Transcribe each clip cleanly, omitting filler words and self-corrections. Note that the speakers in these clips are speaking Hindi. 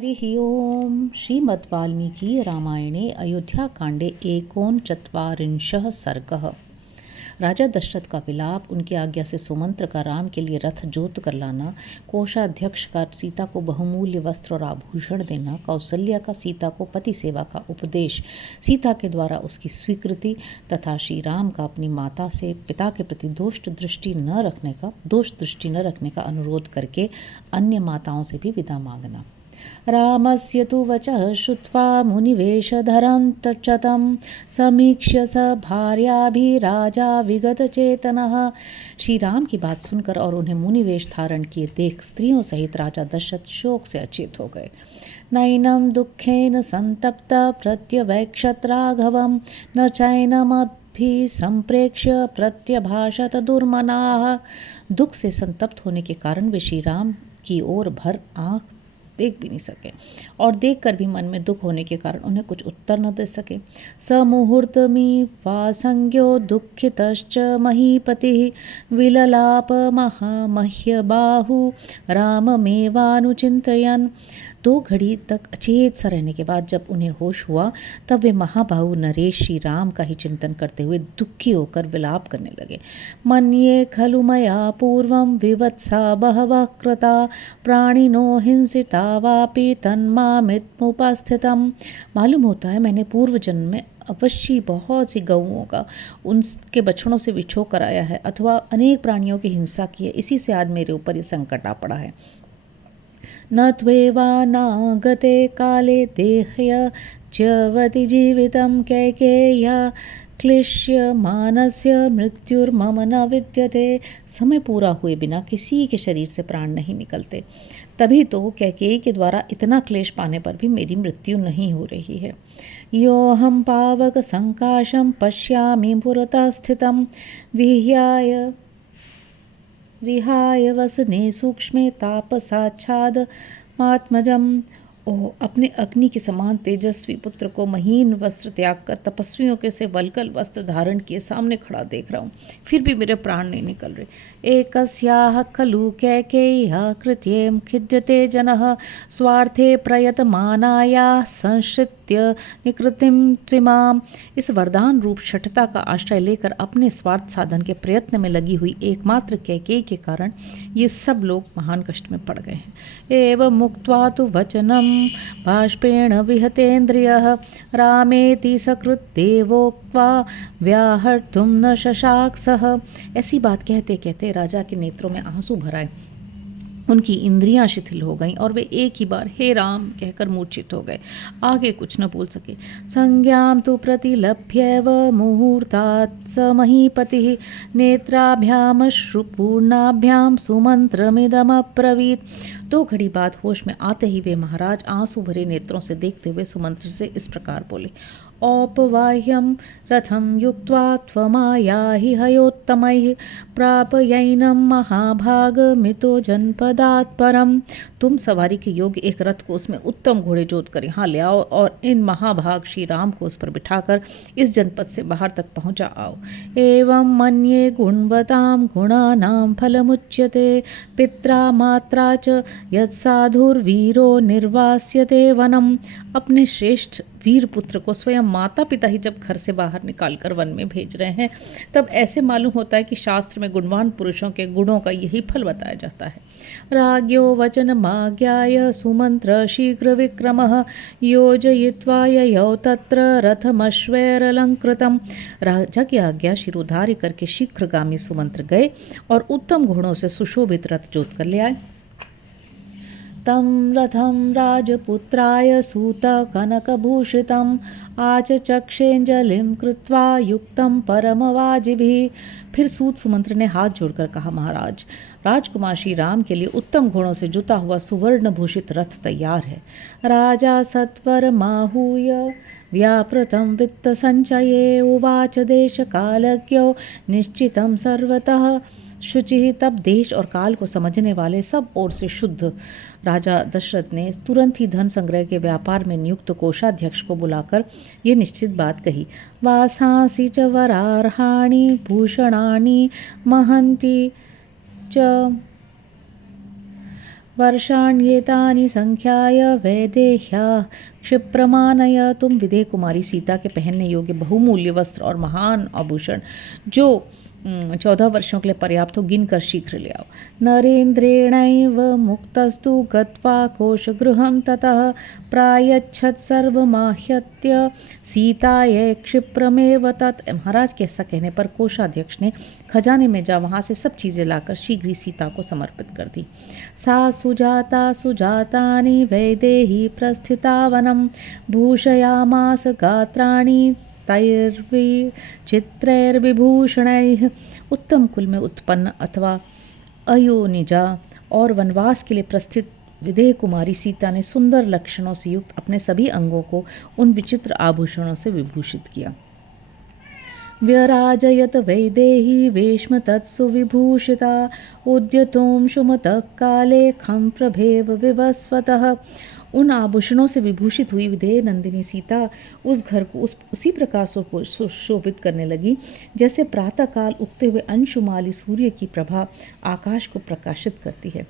हरिः ओम् श्रीमद्वाल्मीकि रामायणे अयोध्याकाण्डे एकोनचत्वारिंशः सर्गः। राजा दशरथ का विलाप, उनकी आज्ञा से सुमंत्र का राम के लिए रथ जोत कर लाना, कोषाध्यक्ष का सीता को बहुमूल्य वस्त्र और आभूषण देना, कौसल्या का सीता को पति सेवा का उपदेश, सीता के द्वारा उसकी स्वीकृति तथा श्री राम का अपनी माता से पिता के प्रति दोष दृष्टि न रखने का अनुरोध करके अन्य माताओं से भी विदा मांगना। रामस्य तु वचः श्रुत्वा मुनिवेशधरं तच्छतं समीक्ष्य स भार्याभिराजा विगतचेतनः। श्री राम की बात सुनकर और उन्हें मुनिवेश धारण किए देख स्त्रियों सहित राजा दशरथ शोक से अचेत हो गए। नैनं दुःखेन संतप्त प्रत्यवैक्षत राघवं न चैनमभि संप्रेक्ष्य प्रत्यभाषत दुर्मनाः। दुख से संतप्त होने के कारण वे श्री राम की ओर भर आँख देख भी नहीं सके और देखकर भी मन में दुख होने के कारण उन्हें कुछ उत्तर न दे सके। स मुहूर्तमी वासंज्ञो दुःखितश्च महीपतिः विललाप महामह्य बाहु राममेवानुचिन्तयन्। 2 घड़ी तक अचेत सा रहने के बाद जब उन्हें होश हुआ तब वे महाबाहु नरेश श्री राम का ही चिंतन करते हुए दुखी होकर विलाप करने लगे। मन्ये खलु मया पूर्वं विवत्सा बहवः कृता प्राणिनो हिंसिता वापि तन्मामित्मुपस्थितम्। मालूम होता है मैंने पूर्व जन्म में अवश्य बहुत सी गऊओं का उनके बछड़ों से विछो कराया है अथवा अनेक प्राणियों की हिंसा की है। इसी से आज मेरे ऊपर ये संकट आ पड़ा है। न त्वेवा नागते काले देहय च्यवति जीवितं कैकेय्या क्लिश्यमानस्य मृत्युर्मम न विद्यते। समय पूरा हुए बिना किसी के शरीर से प्राण नहीं निकलते, तभी तो कैकेयी के द्वारा इतना क्लेश पाने पर भी मेरी मृत्यु नहीं हो रही है। योऽहं पावक संकाशं पश्यामि पुरतः स्थितं विहाय वसने सूक्ष्मे तापसाच्छाद मात्मजम। ओह, अपने अग्नि के समान तेजस्वी पुत्र को महीन वस्त्र त्याग कर तपस्वियों के से वल्कल वस्त्र धारण किए सामने खड़ा देख रहा हूँ, फिर भी मेरे प्राण नहीं निकल रहे। एकस्याः खलु कैकेय्याः कृत्येम खिद्यते जनः स्वार्थे प्रयतमानायाः संश्रित्य निकृतिम त्विमाम। इस वरदान रूप शठता का आश्रय लेकर अपने स्वार्थ साधन के प्रयत्न में लगी हुई एकमात्र कैकेयी के कारण ये सब लोग महान कष्ट में पड़ गए हैं। एवं मुक्त्वा तु वचनम बाष्पेण विहतेन्द्रियः रामेति सकृत्देवोक्त्वा व्याहर्तुं न शशाक सः। ऐसी बात कहते कहते राजा के नेत्रों में आंसू भर आए, उनकी इंद्रियां शिथिल हो गईं और वे एक ही बार हे राम कहकर मूर्छित हो गए, आगे कुछ न बोल सके। संज्ञां तु प्रतिलभ्यैव मुहूर्तात् स महीपतिः नेत्राभ्याम अश्रुपूर्णाभ्याम सुमंत्रमिदमब्रवीत्। 2 घड़ी बाद होश में आते ही वे महाराज आंसू भरे नेत्रों से देखते हुए सुमंत्र से इस प्रकार बोले। औपवाह्यं रथं युक्त्वा त्वमायाहि हयोत्तमैः प्रापयैनं महाभागमितो जनपदात् परम। तुम सवारी के योग्य एक रथ को उसमें उत्तम घोड़े जोत कर यहाँ ले आओ और इन महाभाग श्री राम को उस पर बिठाकर इस जनपद से बाहर तक पहुँचा आओ। एवं मन्ये गुणवतां गुणानां फलमुच्यते पित्रा मात्रा च यत्साधुर्वीरो निर्वास्यते वनम। अपने श्रेष्ठ वीर पुत्र को स्वयं माता पिता ही जब घर से बाहर निकाल कर वन में भेज रहे हैं तब ऐसे मालूम होता है कि शास्त्र में गुणवान पुरुषों के गुणों का यही फल बताया जाता है। राज्ञो वचनमाज्ञाय सुमंत्र शीघ्र विक्रमः योजयित्वा ययौ तत्र रथमश्वैरलंकृतम्। राजा की आज्ञा शिरोधार्य करके शीघ्रगामी सुमंत्र गए और उत्तम घोड़ों से सुशोभित रथ जोत कर ले आए। तं रथं राजपुत्राय सूत कनकभूषितम् आचचक्षेऽञ्जलिं कृत्वा युक्तं परमवाजिभिः। फिर सूत सुमंत्र ने हाथ जोड़कर कहा, महाराज राजकुमार श्री राम के लिए उत्तम घोड़ों से जुता हुआ सुवर्ण भूषित रथ तैयार है। राजा सत्वर माहूय व्यापृतं वित्त संचये उवाच देश कालज्ञो निश्चितं सर्वतः शुचि। तब देश और काल को समझने वाले सब ओर से शुद्ध राजा दशरथ ने तुरंत ही धन संग्रह के व्यापार में नियुक्त कोषाध्यक्ष को बुलाकर ये निश्चित बात कही। वासांसि च वरार्हाणि भूषणानि महन्ति च वर्षाण्येतानि संख्याय वैदेह्या क्षिप्रमाणय। तुम विदेह कुमारी सीता के पहनने योग्य बहुमूल्य वस्त्र और महान आभूषण जो 14 वर्षों के लिए पर्याप्त हो गिन कर शीघ्र ले आओ। नरेन्द्रेणैव मुक्तस्तु गत्वा कोशगृहं ततः प्रायच्छत् सर्वमाह्यत्य सीतायै क्षिप्रमेव तत्। महाराज के ऐसा कहने पर कोषाध्यक्ष ने खजाने में जा वहाँ से सब चीज़ें लाकर शीघ्र ही सीता को समर्पित कर दी। सा सुजाता सुजातानि वैदेही प्रस्थिता वनं भूषयामास गात्राणि चित्रैर्विभूषणैः। उत्तम कुल में उत्पन्न अथवा अयोनिजा और वनवास के लिए प्रस्थित विदेह कुमारी सीता ने सुंदर लक्षणों से युक्त अपने सभी अंगों को उन विचित्र आभूषणों से विभूषित किया। व्यराजयत वैदेही वेश्म तत्सु विभूषिता उद्यतों शुमतः काले खं प्रभेव विवस्वतः। उन आभूषणों से विभूषित हुई विदेह नंदिनी सीता उस घर को उसी प्रकार सुशोभित करने लगी जैसे प्रातःकाल उगते हुए अंशुमाली सूर्य की प्रभा आकाश को प्रकाशित करती है।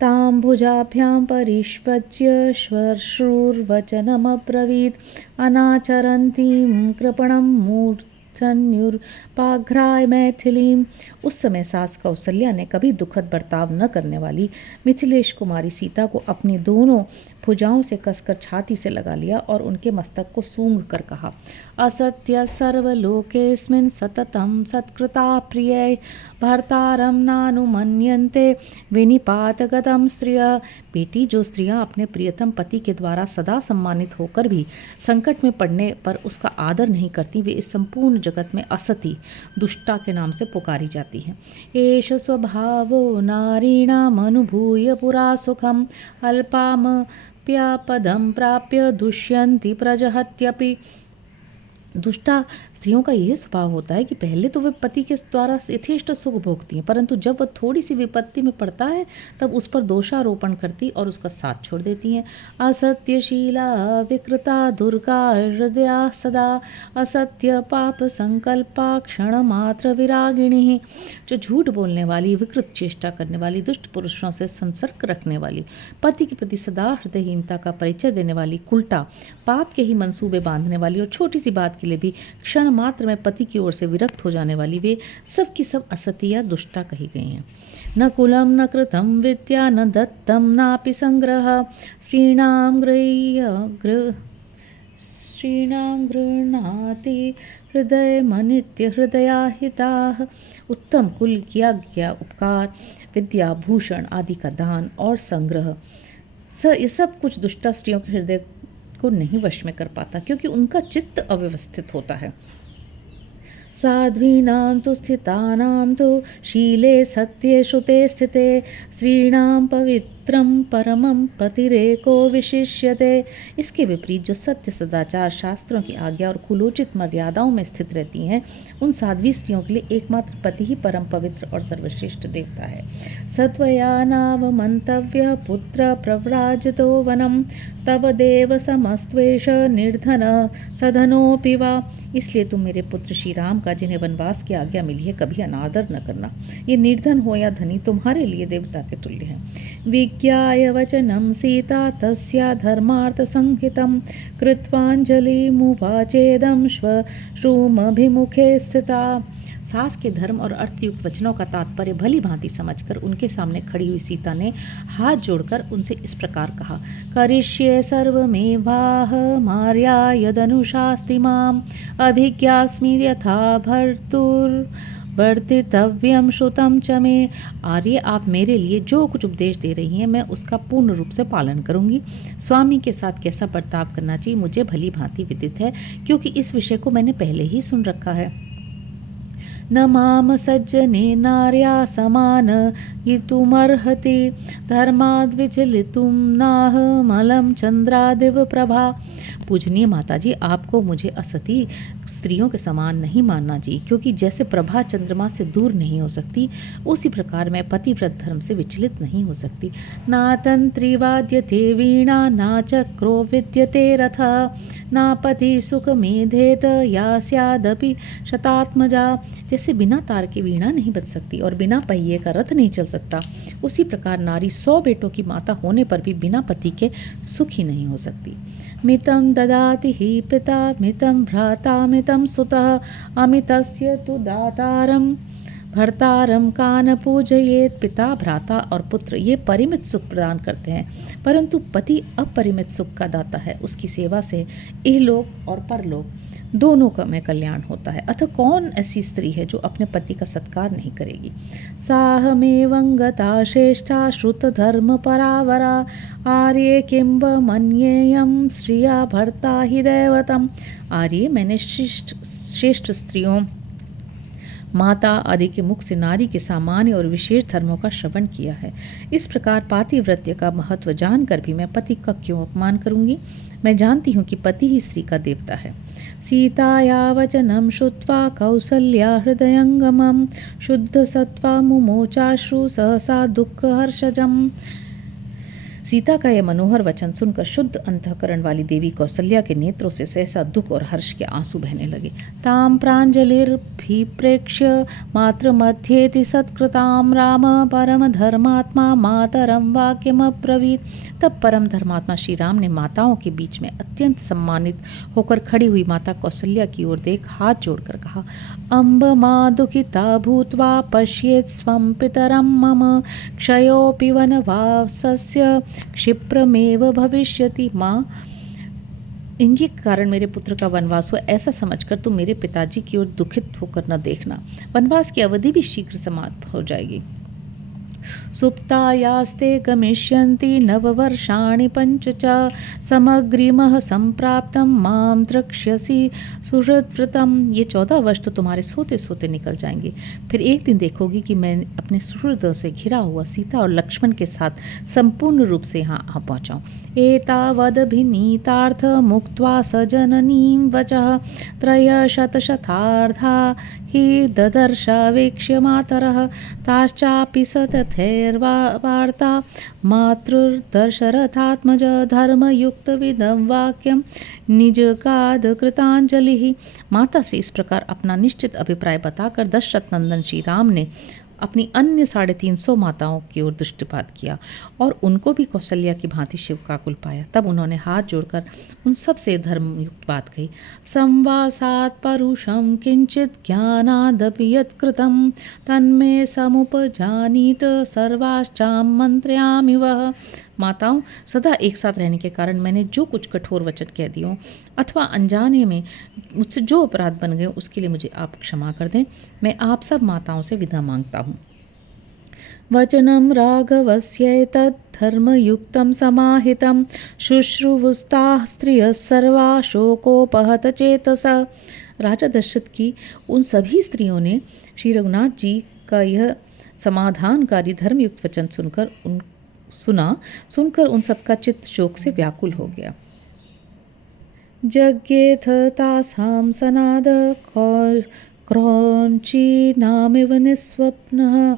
ताम्भुजाभ्यां परिष्वज्य श्वश्रुर्वचनमब्रवीत् अनाचरन्तीं कृपणं मूर्धन्युर्पाघ्राय मैथिलीं। उस समय सास कौसल्या ने कभी दुखद बर्ताव न करने वाली मिथिलेश कुमारी सीता को अपनी दोनों भुजाओं से कसकर छाती से लगा लिया और उनके मस्तक को सूंघ कर कहा, असत्य सर्वलोकेस्मिन् सततं सत्कृता प्रिय भर्तारं नानुमन्यन्ते विनिपातगतं स्त्रियः। बेटी, जो स्त्रियां अपने प्रियतम पति के द्वारा सदा सम्मानित होकर भी संकट में पड़ने पर उसका आदर नहीं करती, वे इस संपूर्ण जगत में असती दुष्टा के नाम से पुकारी जाती हैं। एष स्वभावो नारीणाम् अनुभूय पुरा सुखम् अल्पामप्यपदं प्राप्य दुष्यन्ति प्रजहत्यपि। दुष्टा स्त्रियों का यह स्वभाव होता है कि पहले तो वे पति के द्वारा यथेष्ट सुख भोगती हैं, परंतु जब वह थोड़ी सी विपत्ति में पड़ता है तब उस पर दोषारोपण करती और उसका साथ छोड़ देती हैं। असत्यशीला विकृता दुर्गा हृदया सदा असत्य पाप संकल्पा क्षण मात्र विरागिणी। जो झूठ बोलने वाली, विकृत चेष्टा करने वाली, दुष्ट पुरुषों से संसर्ग रखने वाली, पति के प्रति सदा हृदयहीनता का परिचय देने वाली, उल्टा पाप के ही मंसूबे बांधने वाली और छोटी सी बात के लिए भी क्षण मात्र में पति की ओर से विरक्त हो जाने वाली, वे सब की सब असती या दुष्टा कही गई हैं। न कुलम न कृतम विद्या न दत्तम नापि संग्रह श्रीणाम गृह्णाति हृदय मनित्य हृदयाहिताः। उत्तम कुल, किया गया उपकार, विद्या, भूषण आदि का दान और संग्रह, ये सब कुछ दुष्टा स्त्रियों के हृदय को नहीं वश में कर पाता, क्योंकि उनका चित्त अव्यवस्थित होता है। साध्वीनां तु स्थितानां तु शीले सत्ये श्रुते स्थिते स्त्रीणां पवित्रं परमं पतिरेको विशिष्यते। इसके विपरीत जो सत्य, सदाचार, शास्त्रों की आज्ञा और कुलोचित मर्यादाओं में स्थित रहती हैं, उन साध्वी स्त्रियों के लिए एकमात्र पति ही परम पवित्र और सर्वश्रेष्ठ देवता है। सत्वया नाव मंतव्य पुत्र प्रव्राजतो वनम तव देव समस्त्वेष निर्धन सधनोऽपि वा। इसलिए तुम मेरे पुत्र श्री राम का, जिन्हें वनवास की आज्ञा मिली है, कभी अनादर न करना। ये निर्धन हो या धनी तुम्हारे लिए देवता के तुल्य हैं। विज्ञाय वचनं सीता तस्या धर्मार्थ संहितं कृत्वांजलिमुवाचेदं श्वश्रुमभिमुखे स्थिता। सास के धर्म और अर्थयुक्त वचनों का तात्पर्य भली भांति समझकर उनके सामने खड़ी हुई सीता ने हाथ जोड़कर उनसे इस प्रकार कहा, करिष्ये सर्वमेवाह मार्या यदनुशास्ति माम अभिज्ञास्मि यथा भर्तुर्वर्तितव्यं श्रुतं च मे। आर्य, आप मेरे लिए जो कुछ उपदेश दे रही हैं, मैं उसका पूर्ण रूप से पालन करूंगी। स्वामी के साथ कैसा बर्ताव करना चाहिए मुझे भली भांति विदित है, क्योंकि इस विषय को मैंने पहले ही सुन रखा है। न माम सज्जने नार्या समान यितुमर्हति धर्माद्विचलितुं नाह मलं चंद्रादिव प्रभा। पूजनीय माता जी, आपको मुझे असती स्त्रियों के समान नहीं मानना चाहिए, क्योंकि जैसे प्रभा चंद्रमा से दूर नहीं हो सकती, उसी प्रकार मैं पतिव्रत धर्म से विचलित नहीं हो सकती। ना तंत्री वाद्यते वीणा ना चक्रो विद्यते रथ ना पति सुख मेधेत या स्यादपि शतात्मजा। जैसे बिना तार के वीणा नहीं बज सकती और बिना पहिए का रथ नहीं चल सकता, उसी प्रकार नारी 100 बेटों की माता होने पर भी बिना पति के सुखी नहीं हो सकती। मितं ददाति हि पिता मितं भ्राता मितं सुतः अमितस्य तु दातारं भर्तारम कान पूजयेत। पिता, भ्राता और पुत्र ये परिमित सुख प्रदान करते हैं, परंतु पति अपरिमित सुख का दाता है। उसकी सेवा से इहलोक और परलोक दोनों का में कल्याण होता है। अतः कौन ऐसी स्त्री है जो अपने पति का सत्कार नहीं करेगी। साहमेवं गता श्रेष्ठा श्रुत धर्म परावरा आर्ये किंब मन्येयं श्रिया भर्ता हि दैवतम। आर्य, मैंने श्रेष्ठ स्त्रियों, माता आदि के मुख से नारी के सामान्य और विशेष धर्मों का श्रवण किया है। इस प्रकार पातिव्रत्य का महत्व जानकर भी मैं पति का क्यों अपमान करूंगी। मैं जानती हूँ कि पति ही स्त्री का देवता है। सीताया वचनम श्रुत्वा कौसल्या हृदयंगमं शुद्ध सत्वा मुमोचाश्रु सहसा दुःख हर्षजम्। सीता का यह मनोहर वचन सुनकर शुद्ध अंतःकरण वाली देवी कौसल्या के नेत्रों से सहसा दुख और हर्ष के आंसू बहने लगे। ताम प्रांजलिर्भिप्रेक्ष्य मात्र मध्येति सत्कृताम राम परम धर्मात्मा मातरम वाक्यमब्रवीत। तब परम धर्मात्मा श्री राम ने माताओं के बीच में अत्यंत सम्मानित होकर खड़ी हुई माता कौसल्या की ओर देख हाथ जोड़कर कहा, अम्ब मां दुखिता भूत्वा पश्येत् स्वं पितरं मम क्षयोऽपि वनवासस्य क्षिप्रमेव भविष्यति। माँ, इनके कारण मेरे पुत्र का वनवास हुआ, ऐसा समझकर तुम मेरे पिताजी की ओर दुखित होकर न देखना। वनवास की अवधि भी शीघ्र समाप्त हो जाएगी। सुप्तायास्ते गमिष्यन्ति नववर्षाणि पञ्च च समग्रिमः सम्प्राप्तं मां द्रक्ष्यसि सुहृद्व्रतं। ये 14 वर्ष तो तुम्हारे सोते सोते निकल जाएंगे। फिर एक दिन देखोगी कि मैं अपने सुहृदों से घिरा हुआ सीता और लक्ष्मण के साथ संपूर्ण रूप से यहाँ आ पहुँचाऊँ। एतावदभिनीतार्थ मुक्त्वा स जननीं वचः त्रयशतशतार्धा हि ददर्शावेक्ष्य मातरः ताश्चापि स तथैर्वार्ता मातृर्दशरथात्मज धर्मयुक्तविदं वाक्यं निजगाद कृतांजलिः। माता से इस प्रकार अपना निश्चित अभिप्राय बताकर दशरथ नंदन श्री राम ने अपनी अन्य 350 माताओं की ओर दृष्टिपात किया और उनको भी कौशल्या की भांति शिवकाकुल पाया। तब उन्होंने हाथ जोड़कर उन सब से धर्मयुक्त बात कही। संवासात् परुषं किंचित ज्ञानादपि यत्कृतं तन्मे समुपजानीत सर्वाश्चाम मंत्रयामि वः। माताओं, सदा एक साथ रहने के कारण मैंने जो कुछ कठोर वचन कह दियो अथवा अनजाने में मुझसे जो अपराध बन गए उसके लिए मुझे आप क्षमा कर दें। मैं आप सब माताओं से विदा मांगता हूँ। वचनं राघवस्यैतद् धर्मयुक्तं समाहितं शुश्रूवुस्ताः स्त्रियः सर्वा शोकोपहत चेतसा। राजा दशरथ की उन सभी स्त्रियों ने श्री रघुनाथ जी का यह समाधानकारी धर्मयुक्त वचन सुनकर उन सबका चित्त शोक से व्याकुल हो गया। जज्ञेथ तासां सनाद क्रौंची नामिव निस्वप्नः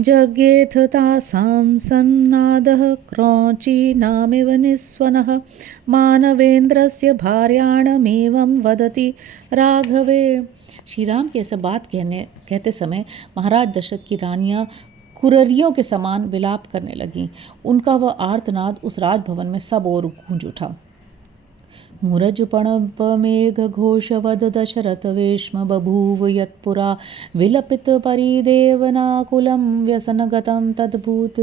जज्ञेथ तासां सन्नादः क्रौंची नामिव निस्वनः मानवेन्द्रस्य भार्याणमेवं वदति राघवे। श्री राम की ऐसा बात कहते समय महाराज दशरथ की रानियां कुररियों के समान विलाप करने लगीं। उनका वह आर्तनाद उस राजभवन में सब ओर गूंज उठा। मूरज पणव घोषवद दशरथ वेश्म बभूव यत्पुरा विलपित परिदेवनाकुलं व्यसनगतं तद्भूत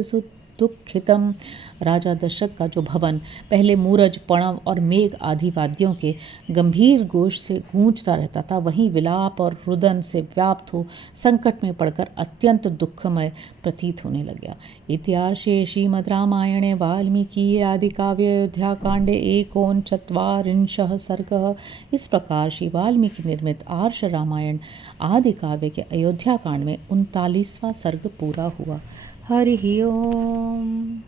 दुखितम। राजा दशरथ का जो भवन पहले मूरज, पणव और मेघ आदि वाद्यों के गंभीर घोष से गूंजता रहता था, वहीं विलाप और रुदन से व्याप्त हो संकट में पड़कर अत्यंत दुखमय प्रतीत होने लगा। इतिहासे श्रीमद् रामायणे वाल्मीकि आदि काव्य अयोध्या कांडे 39 सर्गः। इस प्रकार श्री वाल्मीकि निर्मित आर्ष रामायण आदि काव्य के अयोध्या कांड में 39वां सर्ग पूरा हुआ। हरि ओम।